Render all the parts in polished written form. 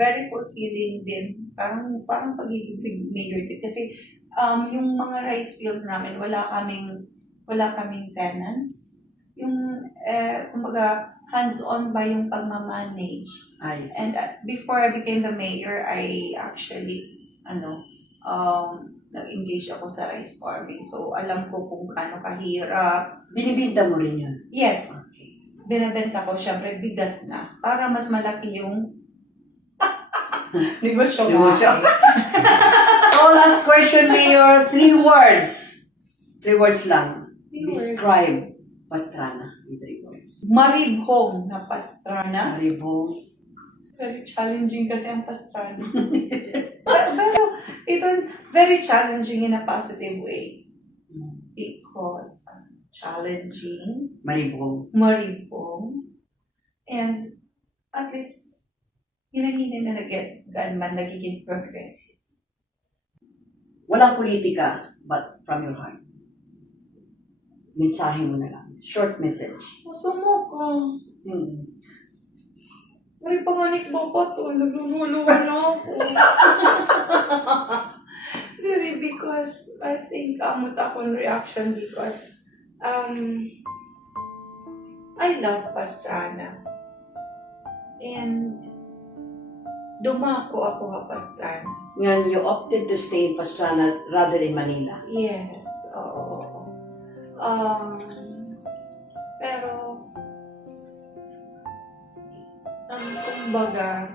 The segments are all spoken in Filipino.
very fulfilling din. Parang pagiging mayor din. Kasi yung mga rice fields namin, wala kaming tenants. Yung, kumbaga, hands-on ba yung pagmamanage. And before I became the mayor, I actually, nag-engage ako sa rice farming. So, alam ko kung gaano kahirap. Binibinta mo rin yun? Yes. Okay. Binibenta ko, syempre, bigas na. Para mas malaki yung negosyo. Oh, last question, Mayor. 3 words. 3 words lang. 3 words. Describe Pastrana in 3 words. Maribhong na pastrana. Maribong. Very challenging kasi ang pastrana. Pero ito, very challenging in a positive way. Because challenging, Maribong. maribong, and at least hinahina na nagiging progressive. Walang politika, but from your heart. Mensahe mo na lang. Short message. Masama ka. May panganik ba pa to? Nagluluwan na ako. Really, because I think amot akong reaction because I love Pastrana. And dumako ako sa Pastrana. Ngayon, you opted to stay in Pastrana rather in Manila. Yes, oo. Pero, kumbaga,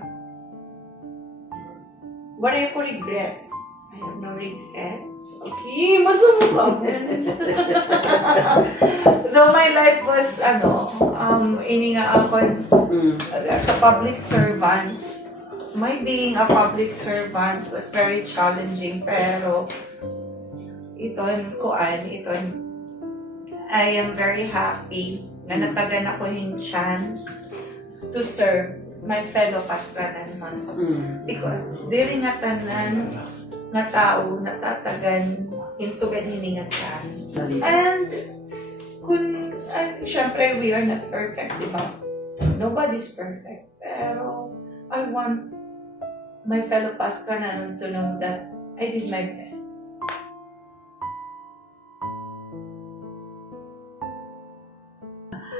wala ko regrets. I have no regrets. Okay, masama ka. Though my life was, ininga ako as a public servant. My being a public servant was very challenging, pero I am very happy na natagan ako yung chance to serve my fellow Pastranans. Because dili nga tanan nga tao natatagan hinsugan hini nga chance. And syempre we are not perfect, di ba? Nobody's perfect. Pero I want my fellow Pastranans to know that I did my best.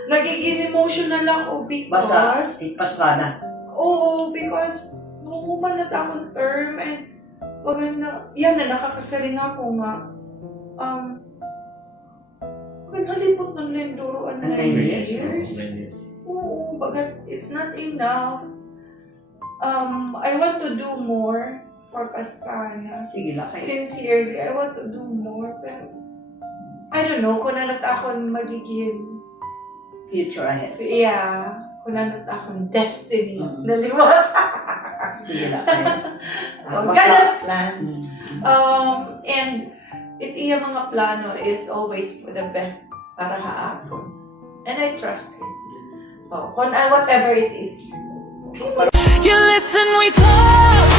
Nagiging emotional ako because... Basta, Pastrana. Oo, because nung na akong term and nakakasaling ako nga. Nalipot ng lenduroan na 9 years. Oo, but it's not enough. I want to do more for Pastrana. Sige lang kayo. Sincerely, I want to do more. Pero, I don't know, kung nalat akong magiging Future ahead. yeah, kung nalat akong destiny. Naliwat. Sige lang kayo. God's plans. And iya mga plano is always for the best para sa ako. And I trust it. Whatever it is. You listen, we talk.